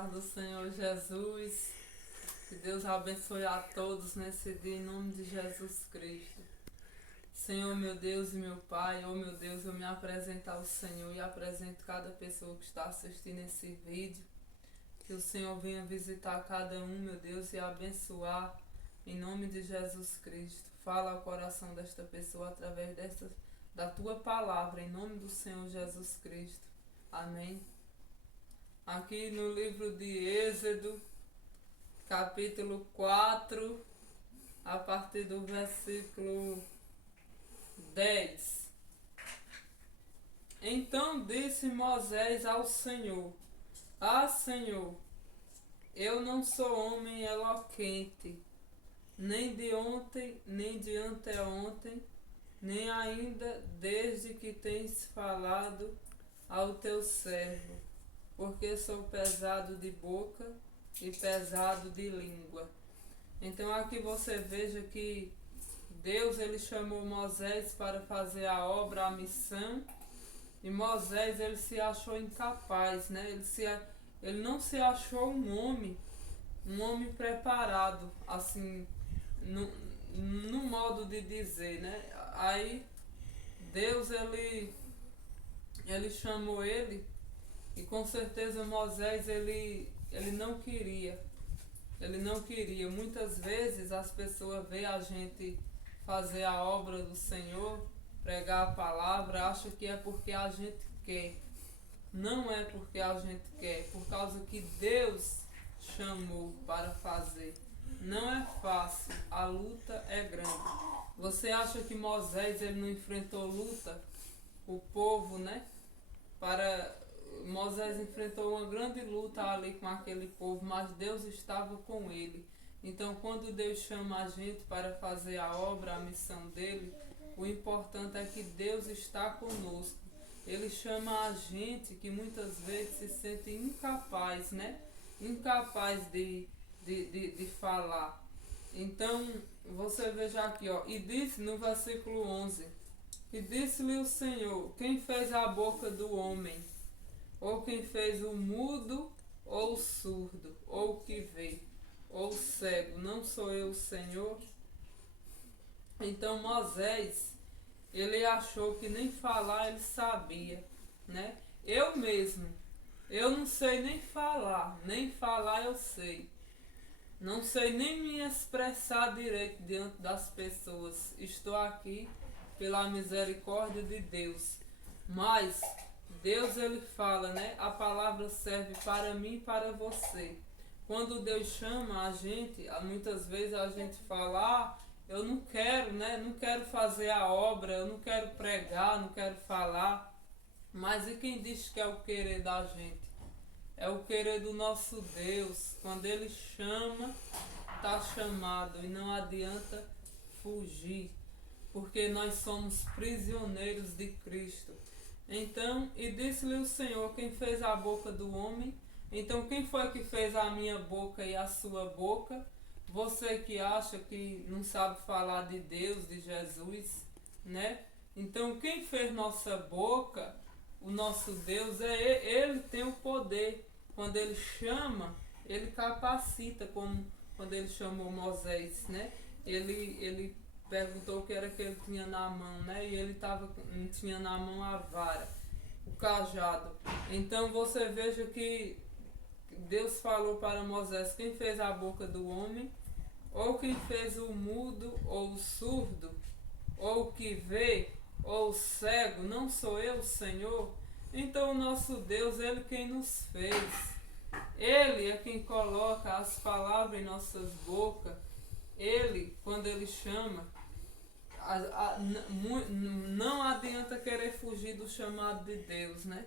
paz do Senhor Jesus. Que Deus abençoe a todos nesse dia, em nome de Jesus Cristo. Senhor, meu Deus e meu Pai, oh meu Deus, eu me apresento ao Senhor e apresento cada pessoa que está assistindo esse vídeo. Que o Senhor venha visitar cada um, meu Deus, e abençoar em nome de Jesus Cristo. Fala ao coração desta pessoa através da tua palavra, em nome do Senhor Jesus Cristo. Amém. Aqui no livro de Êxodo, capítulo 4, a partir do versículo 10. Então disse Moisés ao Senhor: Ah, Senhor, eu não sou homem eloquente, nem de ontem, nem de anteontem, nem ainda desde que tens falado ao teu servo, porque sou pesado de boca e pesado de língua. Então aqui você veja que Deus ele chamou Moisés para fazer a obra, a missão, e Moisés ele se achou incapaz, né? Ele não se achou um homem preparado, assim, no modo de dizer, né? Aí Deus ele chamou ele, e com certeza Moisés ele não queria. Ele não queria. Muitas vezes as pessoas veem a gente fazer a obra do Senhor, pregar a palavra, acham que é porque a gente quer. Não é porque a gente quer, por causa que Deus chamou para fazer. Não é fácil, a luta é grande. Você acha que Moisés ele não enfrentou luta? O povo, né? Moisés enfrentou uma grande luta ali com aquele povo, mas Deus estava com ele. Então, quando Deus chama a gente para fazer a obra, a missão dele, o importante é que Deus está conosco. Ele chama a gente que muitas vezes se sente incapaz, né? Incapaz de falar. Então, você veja aqui, ó, e disse no versículo 11, e disse-lhe o Senhor: quem fez a boca do homem? Ou quem fez o mudo, ou o surdo, ou o que vê, ou o cego? Não sou eu o Senhor? Então Moisés, ele achou que nem falar ele sabia, né? Eu mesmo, eu não sei nem falar eu sei. Não sei nem me expressar direito diante das pessoas. Estou aqui pela misericórdia de Deus. Mas Deus ele fala, né? A palavra serve para mim e para você. Quando Deus chama a gente, muitas vezes a gente fala: eu não quero, né? Não quero fazer a obra, eu não quero pregar, não quero falar. Mas e quem diz que é o querer da gente? É o querer do nosso Deus. Quando Ele chama, está chamado e não adianta fugir, porque nós somos prisioneiros de Cristo. Então, e disse-lhe o Senhor: quem fez a boca do homem? Então, quem foi que fez a minha boca e a sua boca? Você que acha que não sabe falar de Deus, de Jesus, né? Então, quem fez nossa boca, o nosso Deus, Ele tem o poder. Quando Ele chama, Ele capacita, como quando Ele chamou Moisés, né? Ele perguntou o que era que ele tinha na mão, né? E ele tinha na mão a vara, o cajado. Então você veja que Deus falou para Moisés: quem fez a boca do homem? Ou quem fez o mudo, ou o surdo, ou o que vê, ou o cego? Não sou eu o Senhor? Então o nosso Deus, Ele quem nos fez. Ele é quem coloca as palavras em nossas bocas. Ele, quando Ele chama, não adianta querer fugir do chamado de Deus, né?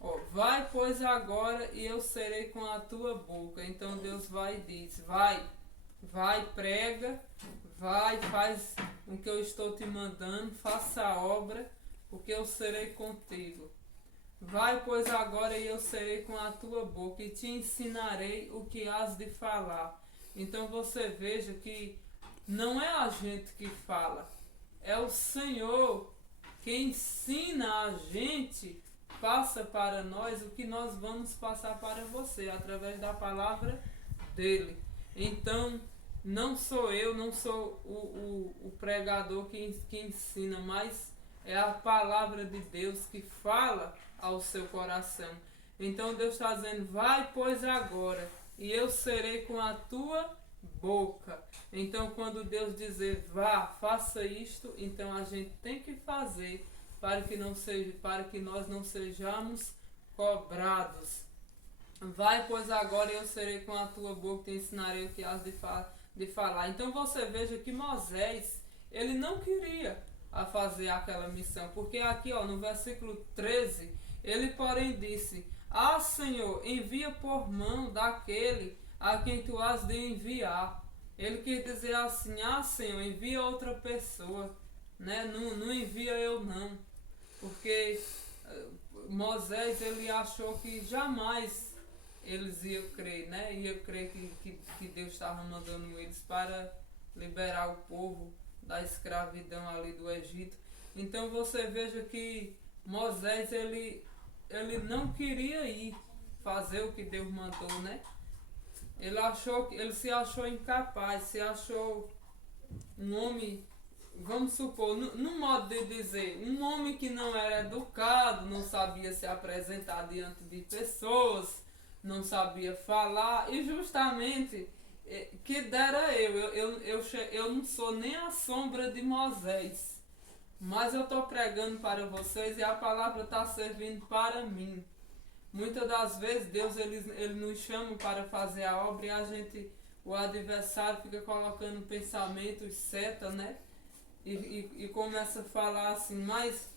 Ó, vai, pois, agora, e eu serei com a tua boca. Então Deus vai e diz: vai, prega, vai, faz o que eu estou te mandando, faça a obra, porque eu serei contigo. Vai, pois, agora, e eu serei com a tua boca, e te ensinarei o que has de falar. Então você veja que não é a gente que fala, é o Senhor que ensina a gente passa para nós o que nós vamos passar para você, através da palavra dele. Então, não sou eu, não sou o pregador que ensina, mas é a palavra de Deus que fala ao seu coração. Então Deus está dizendo, vai pois agora, e eu serei com a tua boca. Então quando Deus dizer, vá, faça isto, então a gente tem que fazer para que nós não sejamos cobrados. Vai pois agora, e eu serei com a tua boca, te ensinarei o que has de falar. Então você veja que Moisés, ele não queria a fazer aquela missão, porque aqui no versículo 13, ele porém disse, Senhor, envia por mão daquele a quem tu has de enviar. Ele quis dizer assim, Senhor, envia outra pessoa, né? Não envia eu não, porque Moisés, ele achou que jamais eles iam crer, né? Ia crer que Deus estava mandando eles para liberar o povo da escravidão ali do Egito. Então você veja que Moisés, ele não queria ir fazer o que Deus mandou, né? Ele se achou incapaz, se achou um homem, vamos supor, no modo de dizer, um homem que não era educado, não sabia se apresentar diante de pessoas, não sabia falar, e justamente que dera eu não sou nem a sombra de Moisés, mas eu estou pregando para vocês e a palavra está servindo para mim. Muitas das vezes Deus ele nos chama para fazer a obra e o adversário fica colocando pensamentos seta, né? E começa a falar assim, mas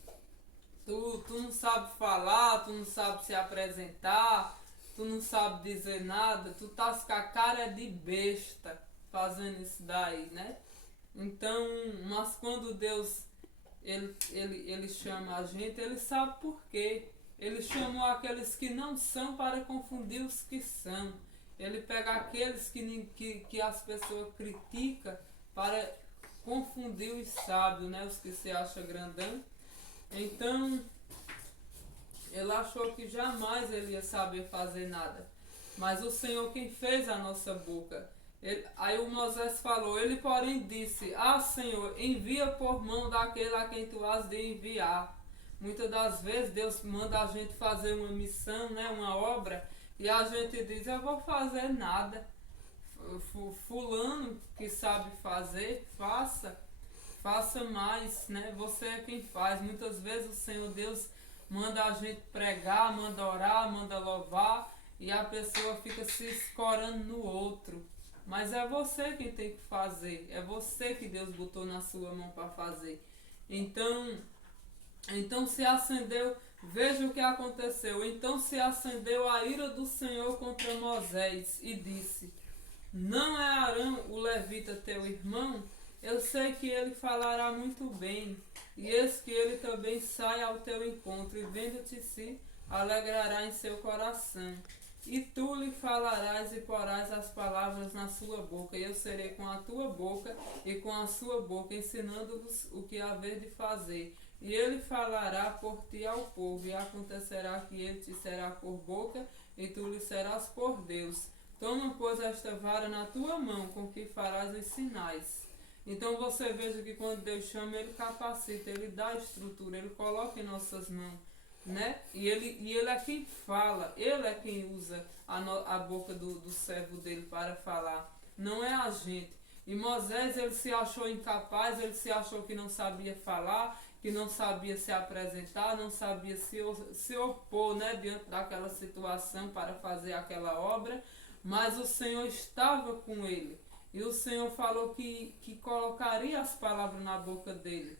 tu não sabe falar, tu não sabe se apresentar, tu não sabe dizer nada, tu estás com a cara de besta fazendo isso daí, né? Então, mas quando Deus ele chama a gente, ele sabe por quê. Ele chamou aqueles que não são para confundir os que são. Ele pega aqueles que as pessoas criticam para confundir os sábios, né? Os que se acham grandão. Então, ele achou que jamais ele ia saber fazer nada. Mas o Senhor quem fez a nossa boca. Aí o Moisés falou, ele porém disse, Senhor, envia por mão daquele a quem tu has de enviar. Muitas das vezes Deus manda a gente fazer uma missão, né, uma obra, e a gente diz, eu vou fazer nada. Fulano que sabe fazer, faça mais, né? Você é quem faz. Muitas vezes o Senhor Deus manda a gente pregar, manda orar, manda louvar, e a pessoa fica se escorando no outro. Mas é você quem tem que fazer, é você que Deus botou na sua mão para fazer. Então se acendeu, veja o que aconteceu. Então se acendeu a ira do Senhor contra Moisés e disse, não é Arão o levita teu irmão? Eu sei que ele falará muito bem, e eis que ele também sai ao teu encontro, e vendo-te se alegrará em seu coração. E tu lhe falarás e porás as palavras na sua boca, e eu serei com a tua boca e com a sua boca, ensinando-vos o que haver de fazer. E ele falará por ti ao povo, e acontecerá que ele te será por boca, e tu lhe serás por Deus. Toma, pois, esta vara na tua mão, com que farás os sinais. Então você veja que quando Deus chama, ele capacita, ele dá estrutura, ele coloca em nossas mãos, né? E ele é quem fala, ele é quem usa a boca do servo dele para falar, não é a gente. E Moisés, ele se achou incapaz, ele se achou que não sabia falar, que não sabia se apresentar, não sabia se opor, né, diante daquela situação para fazer aquela obra, mas o Senhor estava com ele. E o Senhor falou que colocaria as palavras na boca dele.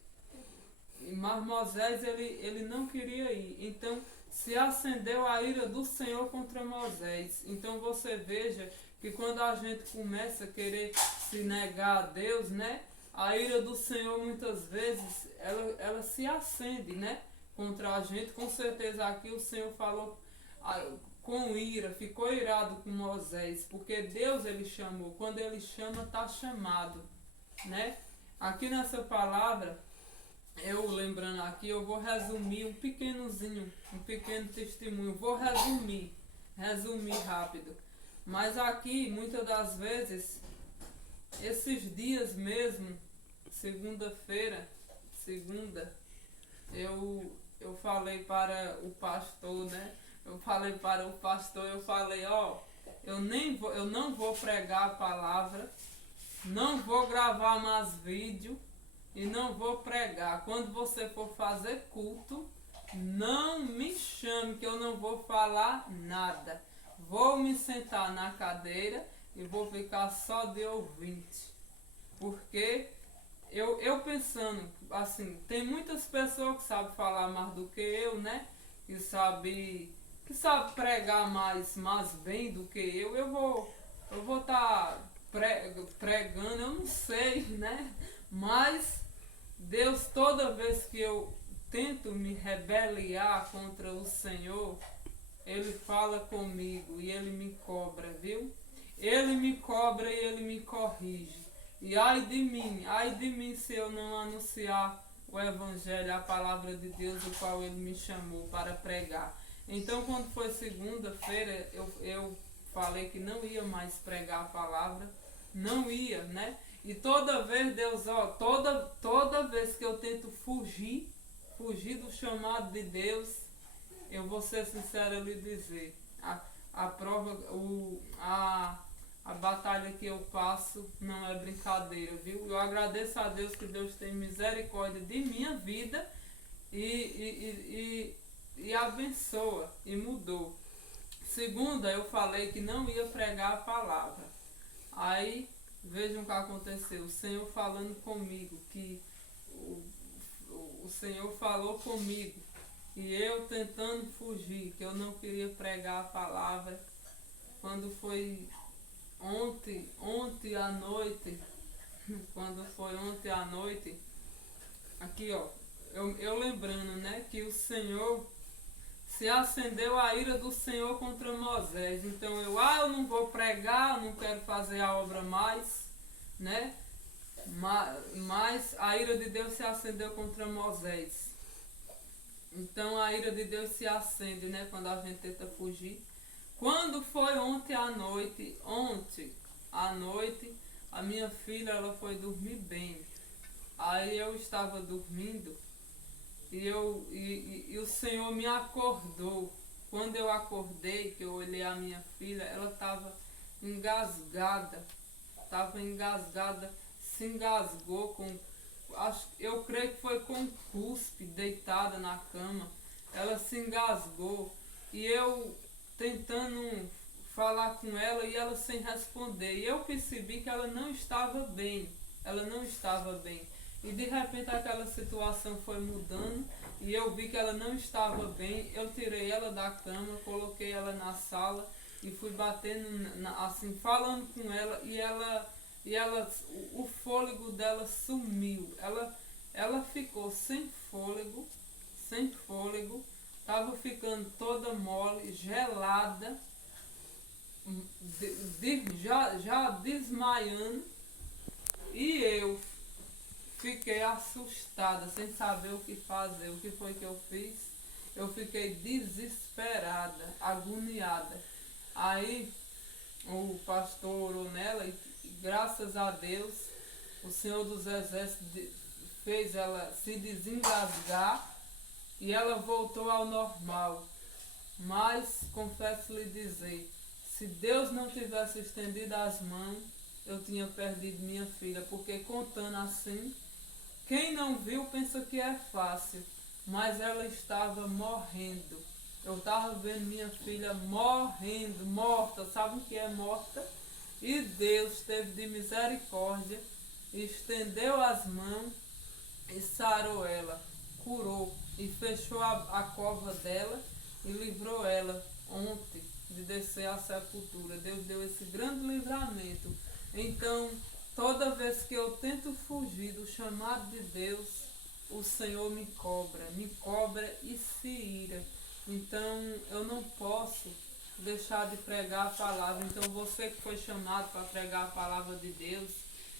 Mas Moisés, ele não queria ir. Então se acendeu a ira do Senhor contra Moisés. Então você veja que quando a gente começa a querer se negar a Deus, né? A ira do Senhor muitas vezes ela se acende, né? Contra a gente. Com certeza aqui o Senhor falou com ira, ficou irado com Moisés, porque Deus ele chamou. Quando ele chama, está chamado, né? Aqui nessa palavra eu lembrando aqui, eu vou resumir um pequeno testemunho. Vou resumir rápido. Mas aqui, muitas das vezes, esses dias mesmo, segunda, eu falei para o pastor, né? Eu falei, ó, eu não vou pregar a palavra, não vou gravar mais vídeo e não vou pregar. Quando você for fazer culto, não me chame que eu não vou falar nada. Vou me sentar na cadeira e vou ficar só de ouvinte. Porque eu pensando, assim, tem muitas pessoas que sabem falar mais do que eu, né? Que sabe pregar mais bem do que eu. Eu vou estar pregando, eu não sei, né? Mas Deus, toda vez que eu tento me rebeliar contra o Senhor, Ele fala comigo e Ele me cobra, viu? Ele me cobra e Ele me corrige. E ai de mim se eu não anunciar o Evangelho, a palavra de Deus, o qual Ele me chamou para pregar. Então, quando foi segunda-feira, eu falei que não ia mais pregar a palavra, não ia, né? E toda vez, Deus, ó, toda vez que eu tento fugir do chamado de Deus, eu vou ser sincero lhe dizer, a prova, a batalha que eu passo não é brincadeira, viu? Eu agradeço a Deus que Deus tem misericórdia de minha vida e abençoa e mudou. Segunda, eu falei que não ia pregar a palavra. Aí, vejam o que aconteceu. O Senhor falando comigo, que o Senhor falou comigo, e eu tentando fugir, que eu não queria pregar a palavra. Quando foi ontem à noite, aqui ó, eu lembrando, né, que o Senhor se acendeu a ira do Senhor contra Moisés. Então eu não vou pregar, não quero fazer a obra mais, né? Mas a ira de Deus se acendeu contra Moisés. Então a ira de Deus se acende, né? Quando a gente tenta fugir. Quando foi ontem à noite, a minha filha ela foi dormir bem. Aí eu estava dormindo e o Senhor me acordou. Quando eu acordei, que eu olhei a minha filha, ela estava engasgada. Se engasgou eu creio que foi com cuspe, deitada na cama. Ela se engasgou e eu tentando falar com ela e ela sem responder. E eu percebi que ela não estava bem. E de repente aquela situação foi mudando e eu vi que ela não estava bem. Eu tirei ela da cama, coloquei ela na sala e fui batendo, assim, falando com ela o fôlego dela sumiu. Ela ficou sem fôlego, estava ficando toda mole, gelada, já desmaiando, e eu fiquei assustada, sem saber o que fazer. O que foi que eu fiz? Eu fiquei desesperada, agoniada. Aí o pastor orou nela e graças a Deus o Senhor dos Exércitos fez ela se desengasgar e ela voltou ao normal. Mas confesso lhe dizer, se Deus não tivesse estendido as mãos, eu tinha perdido minha filha, porque contando assim, quem não viu pensa que é fácil, mas ela estava morrendo. Eu estava vendo minha filha morrendo, morta. Sabe o que é morta? E Deus teve de misericórdia, estendeu as mãos e sarou ela, curou e fechou a cova dela e livrou ela ontem de descer à sepultura. Deus deu esse grande livramento. Então, toda vez que eu tento fugir do chamado de Deus, o Senhor me cobra e se ira. Então, eu não posso deixar de pregar a palavra. Então, você que foi chamado para pregar a palavra de Deus,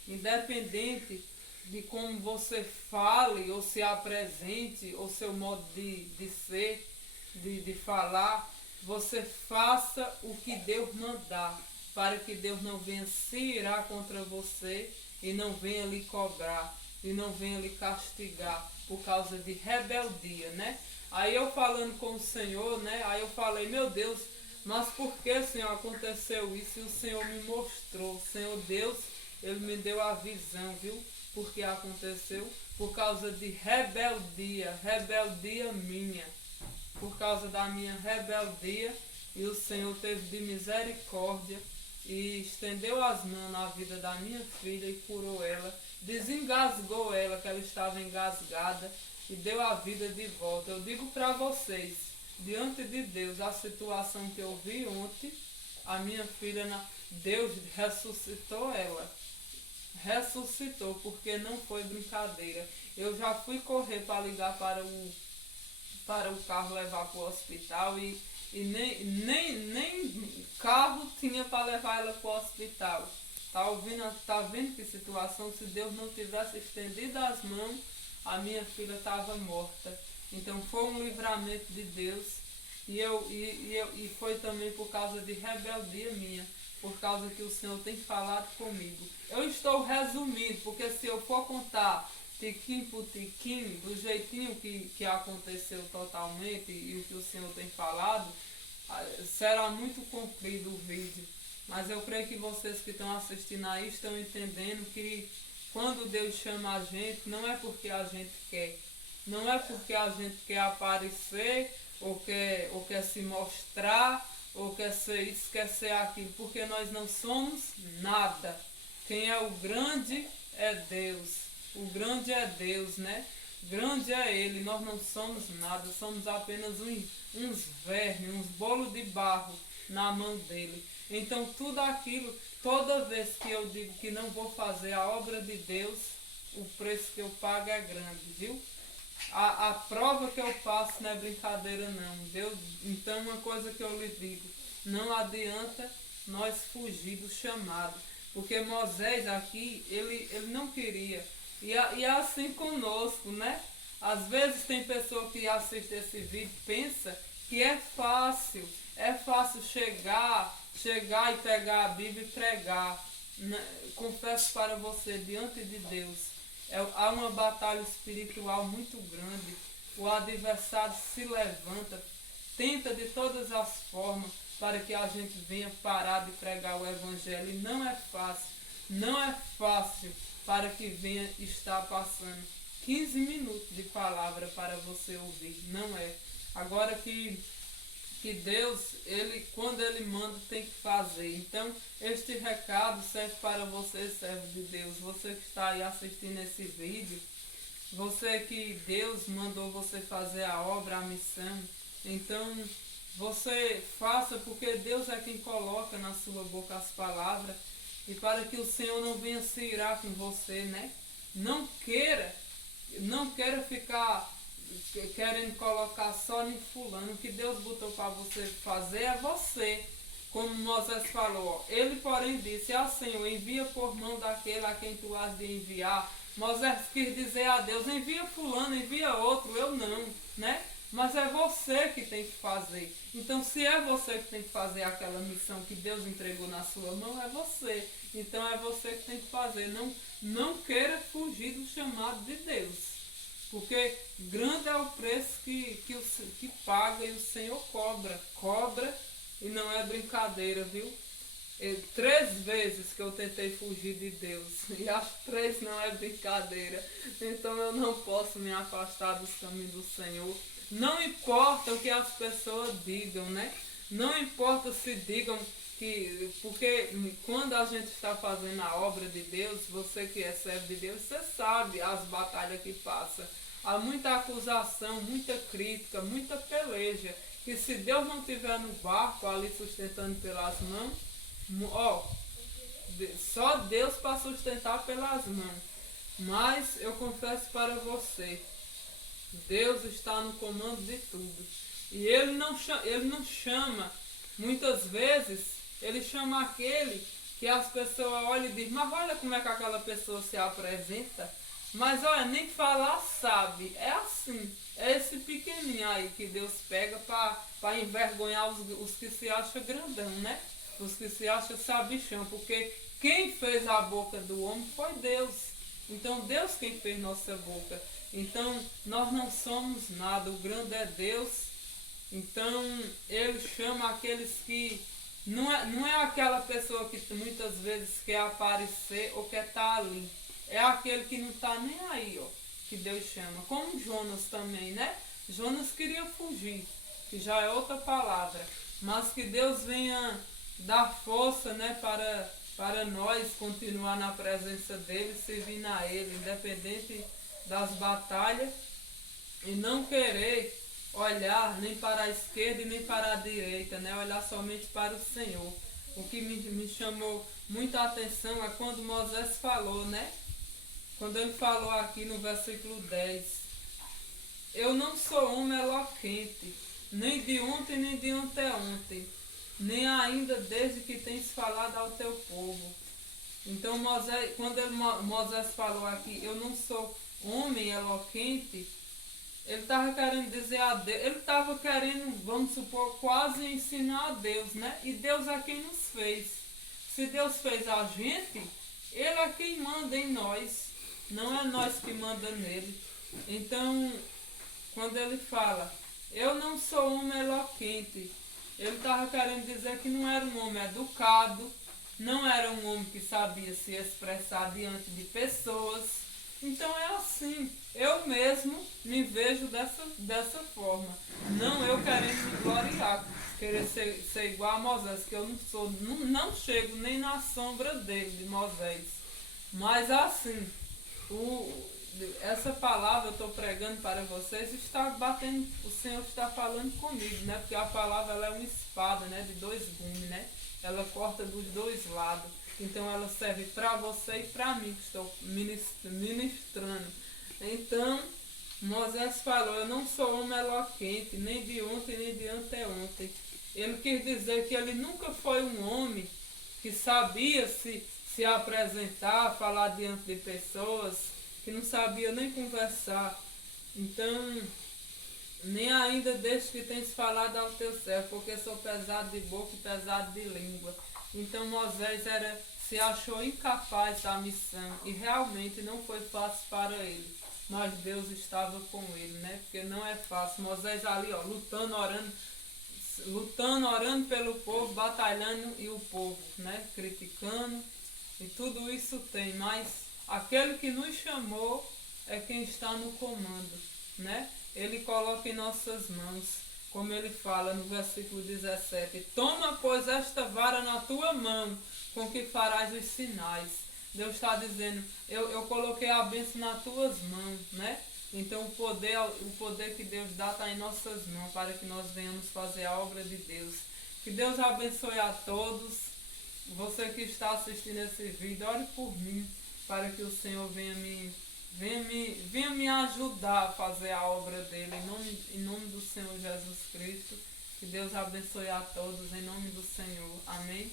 independente de como você fale ou se apresente, ou seu modo de ser, de falar, você faça o que Deus mandar, para que Deus não venha se irar contra você e não venha lhe cobrar e não venha lhe castigar por causa de rebeldia, né? Aí eu falando com o Senhor, né? Aí eu falei, meu Deus, mas por que, Senhor, aconteceu isso? E o Senhor me mostrou, o Senhor Deus, Ele me deu a visão, viu? Porque aconteceu por causa de rebeldia, rebeldia minha, por causa da minha rebeldia, e o Senhor teve de misericórdia e estendeu as mãos na vida da minha filha e curou ela, desengasgou ela, que ela estava engasgada, e deu a vida de volta. Eu digo para vocês, diante de Deus, a situação que eu vi ontem, a minha filha, Deus ressuscitou ela. Ressuscitou, porque não foi brincadeira. Eu já fui correr para ligar para o carro levar para o hospital e nem carro tinha para levar ela para o hospital. Tá vendo que situação? Se Deus não tivesse estendido as mãos, a minha filha estava morta. Então foi um livramento de Deus e foi também por causa de rebeldia minha, por causa que o Senhor tem falado comigo. Eu estou resumindo, porque se eu for contar tiquinho por tiquinho, do jeitinho que aconteceu totalmente e o que o Senhor tem falado, será muito comprido o vídeo. Mas eu creio que vocês que estão assistindo aí estão entendendo que quando Deus chama a gente, não é porque a gente quer. Não é porque a gente quer aparecer, ou quer se mostrar, ou quer ser isso, quer ser aquilo, porque nós não somos nada. Quem é o grande é Deus. O grande é Deus, né? Grande é Ele, nós não somos nada, somos apenas uns vermes, uns bolos de barro na mão dele. Então tudo aquilo, toda vez que eu digo que não vou fazer a obra de Deus, o preço que eu pago é grande, viu? A prova que eu passo não é brincadeira não, viu? Então uma coisa que eu lhe digo, não adianta nós fugir do chamado, porque Moisés aqui, ele não queria. E é assim conosco, né? Às vezes tem pessoa que assiste esse vídeo e pensa que é fácil chegar e pegar a Bíblia e pregar. Confesso para você, diante de Deus, há uma batalha espiritual muito grande. O adversário se levanta, tenta de todas as formas para que a gente venha parar de pregar o Evangelho. E não é fácil para que venha estar passando 15 minutos de palavra para você ouvir. Não é. Agora que Deus, quando Ele manda, tem que fazer. Então, este recado serve para você, servo de Deus. Você que está aí assistindo esse vídeo, você que Deus mandou você fazer a obra, a missão. Então, você faça, porque Deus é quem coloca na sua boca as palavras. E para que o Senhor não venha se irar com você, né? Não queira ficar querendo colocar só em fulano. O que Deus botou para você fazer é você. Como Moisés falou, ele porém disse, Senhor, envia por mão daquele a quem tu has de enviar. Moisés quis dizer a Deus, envia fulano, envia outro, eu não, né? Mas é você que tem que fazer. Então, se é você que tem que fazer aquela missão que Deus entregou na sua mão, é você. Então, é você que tem que fazer. Não queira fugir do chamado de Deus. Porque grande é o preço que paga e o Senhor cobra. Cobra e não é brincadeira, viu? 3 vezes que eu tentei fugir de Deus. E as 3 não é brincadeira. Então, eu não posso me afastar dos caminhos do Senhor. Não importa o que as pessoas digam, né? Não importa se digam que... Porque quando a gente está fazendo a obra de Deus, você que é servo de Deus, você sabe as batalhas que passa. Há muita acusação, muita crítica, muita peleja. Que se Deus não estiver no barco ali sustentando pelas mãos, só Deus para sustentar pelas mãos. Mas eu confesso para você, Deus está no comando de tudo. E Ele não chama, muitas vezes, Ele chama aquele que as pessoas olham e dizem, mas olha como é que aquela pessoa se apresenta. Mas olha, nem falar sabe. É assim. É esse pequenininho aí que Deus pega para envergonhar os que se acham grandão, né? Os que se acham sabichão. Porque quem fez a boca do homem foi Deus. Então Deus quem fez nossa boca. Então nós não somos nada. O grande é Deus. Então ele chama aqueles que não é aquela pessoa que muitas vezes quer aparecer ou quer estar ali. É aquele que não está nem aí, ó, que Deus chama. Como Jonas também, né? Jonas queria fugir, que já é outra palavra. Mas que Deus venha dar força, né, para nós continuar na presença dele, servindo a ele, independente das batalhas, e não querer olhar nem para a esquerda e nem para a direita, né? Olhar somente para o Senhor. O que me chamou muita atenção é quando Moisés falou, né? Quando ele falou aqui no versículo 10: eu não sou homem eloquente, nem de ontem nem de anteontem, nem ainda desde que tens falado ao teu povo. Então Moisés, quando Moisés falou aqui, eu não sou homem eloquente, ele estava querendo dizer a Deus, ele estava querendo, vamos supor, quase ensinar a Deus, né? E Deus é quem nos fez. Se Deus fez a gente, Ele é quem manda em nós, não é nós que manda nele. Então, quando ele fala, eu não sou homem eloquente, ele estava querendo dizer que não era um homem educado, não era um homem que sabia se expressar diante de pessoas. Então é assim, eu mesmo me vejo dessa forma. Não eu querendo me gloriar, querer ser igual a Moisés, que eu não sou, não chego nem na sombra dele, de Moisés. Mas assim, essa palavra eu estou pregando para vocês, está batendo, o Senhor está falando comigo, né? Porque a palavra ela é uma espada, né? De dois gumes, né? Ela corta dos dois lados. Então ela serve para você e para mim que estou ministrando. Então, Moisés falou, eu não sou homem eloquente, nem de ontem, nem de anteontem. Ele quis dizer que ele nunca foi um homem que sabia se apresentar, falar diante de pessoas, que não sabia nem conversar. Então, nem ainda desde que tens falado ao teu servo, porque sou pesado de boca e pesado de língua. Então Moisés se achou incapaz da missão e realmente não foi fácil para ele. Mas Deus estava com ele, né? Porque não é fácil. Moisés ali, ó, lutando, orando pelo povo, batalhando e o povo, né? Criticando. E tudo isso tem, mas aquele que nos chamou é quem está no comando, né? Ele coloca em nossas mãos, como ele fala no versículo 17: toma, pois, esta vara na tua mão, com que farás os sinais. Deus está dizendo, eu coloquei a bênção nas tuas mãos, né? Então o poder que Deus dá está em nossas mãos, para que nós venhamos fazer a obra de Deus. Que Deus abençoe a todos. Você que está assistindo esse vídeo, ore por mim, para que o Senhor venha me ajudar a fazer a obra dele, em nome do Senhor Jesus Cristo. Que Deus abençoe a todos, em nome do Senhor. Amém.